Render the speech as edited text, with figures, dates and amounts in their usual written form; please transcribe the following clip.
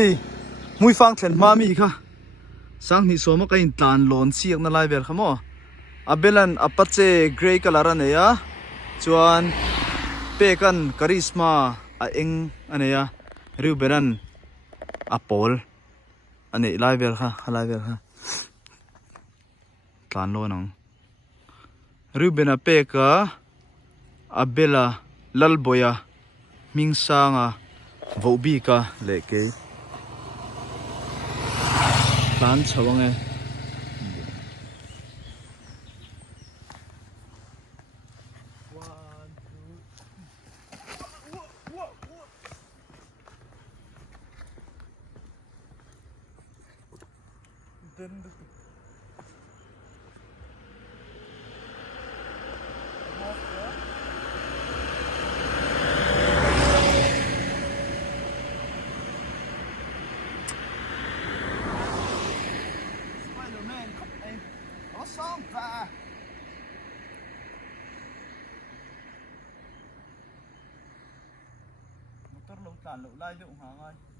ei mui phang thlen ma mi kha sang ni so ma kain tlan lon siak na lai ber khamo abelan apache gray color aneya chuan pe kan charisma a eng aneya riu beran apol ane lai ber kha halai ber kha tlan lo nang riu bena pe ka abela lalboya mingsanga vobi ka leke tlan chawange Spider-Man khóc em có xong và motor lâu tàn lộ lai lượng hả ngay